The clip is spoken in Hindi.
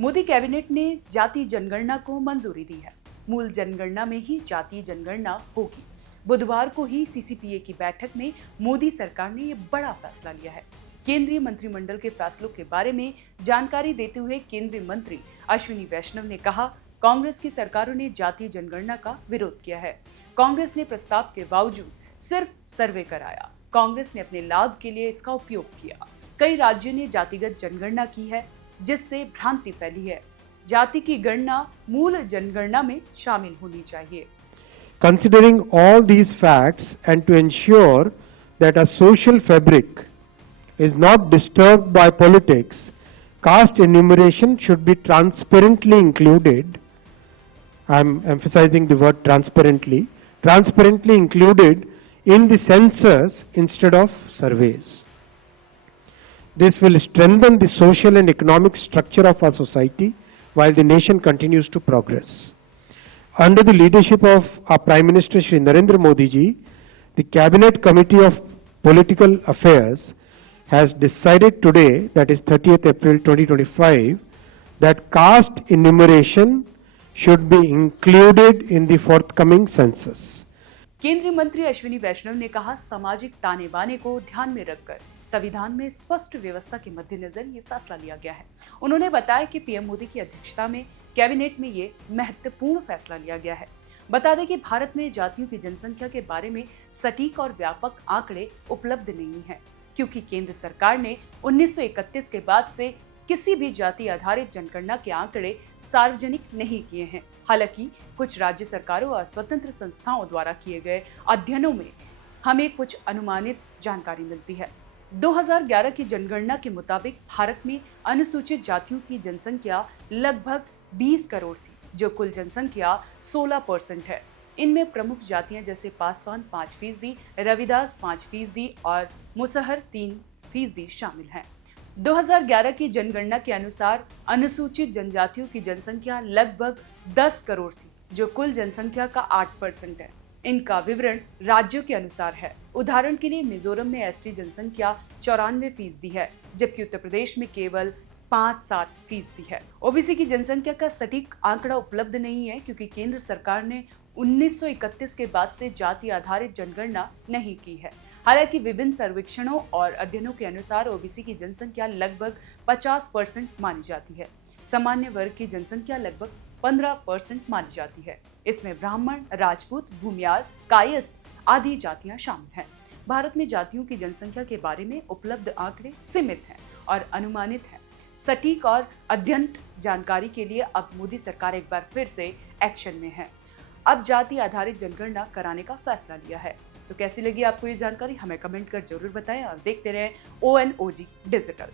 मोदी कैबिनेट ने जाति जनगणना को मंजूरी दी है। मूल जनगणना में ही जाति जनगणना होगी। बुधवार को ही सीसीपीए की बैठक में मोदी सरकार ने ये बड़ा फैसला लिया है। केंद्रीय मंत्रिमंडल के फैसलों के बारे में जानकारी देते हुए केंद्रीय मंत्री अश्विनी वैष्णव ने कहा, कांग्रेस की सरकारों ने जातीय जनगणना का विरोध किया है। कांग्रेस ने प्रस्ताव के बावजूद सिर्फ सर्वे कराया। कांग्रेस ने अपने लाभ के लिए इसका उपयोग किया। कई राज्यों ने जातिगत जनगणना की है, जिससे भ्रांति फैली है। जाति की गणना मूल जनगणना में शामिल होनी चाहिए। Considering all these facts and to ensure that our social fabric is not disturbed by politics, caste enumeration should be transparently included. I am emphasizing the word transparently included in the census instead of surveys. This will strengthen the social and economic structure of our society while the nation continues to progress. Under the leadership of our Prime Minister Shri Narendra Modi ji, the Cabinet Committee of Political Affairs has decided today, that is 30th April 2025, that caste enumeration should be included in the forthcoming census. केंद्रीय मंत्री अश्विनी वैष्णव ने कहा, सामाजिक ताने बाने को ध्यान में रखकर संविधान में स्पष्ट व्यवस्था के मद्देनजर ये फैसला लिया गया है। उन्होंने बताया कि पीएम मोदी की अध्यक्षता में कैबिनेट में ये महत्वपूर्ण फैसला लिया गया है। बता दें कि भारत में जातियों की जनसंख्या के बारे में सटीक और व्यापक आंकड़े उपलब्ध नहीं हैं, क्योंकि केंद्र सरकार ने 1931 के बाद से किसी भी जाति आधारित जनगणना के आंकड़े सार्वजनिक नहीं किए हैं। हालांकि कुछ राज्य सरकारों और स्वतंत्र संस्थाओं द्वारा किए गए अध्ययनों में हमें कुछ अनुमानित जानकारी मिलती है। 2011 की जनगणना के मुताबिक भारत में अनुसूचित जातियों की जनसंख्या लगभग 20 करोड़ थी, जो कुल जनसंख्या 16% है। इनमें प्रमुख जातियां जैसे पासवान 5%, रविदास 5% और मुसहर 3% शामिल हैं। 2011 की जनगणना के अनुसार अनुसूचित जनजातियों की जनसंख्या लगभग 10 करोड़ थी, जो कुल जनसंख्या का 8% है। इनका विवरण राज्यों के अनुसार है। उदाहरण के लिए मिजोरम में एसटी जनसंख्या 94% है, जबकि उत्तर प्रदेश में केवल 5-7% है। ओबीसी की जनसंख्या का सटीक आंकड़ा उपलब्ध नहीं है, क्योंकि केंद्र सरकार ने 1931 के बाद से जाति आधारित जनगणना नहीं की है। हालांकि विभिन्न सर्वेक्षणों और अध्ययनों के अनुसार ओबीसी की जनसंख्या लगभग 50% मानी जाती है। सामान्य वर्ग की जनसंख्या लगभग 15% मानी जाती है। इसमें ब्राह्मण, राजपूत, भूमियार, कायस्थ आदि जातियां शामिल हैं। भारत में जातियों की जनसंख्या के बारे में उपलब्ध आंकड़े सीमित हैं और अनुमानित हैं। सटीक और अद्यतन जानकारी के लिए अब मोदी सरकार एक बार फिर से एक्शन में है। अब जाति आधारित जनगणना कराने का फैसला लिया है। तो कैसी लगी आपको ये जानकारी, हमें कमेंट कर जरूर बताएं और देखते रहें ONOG डिजिटल।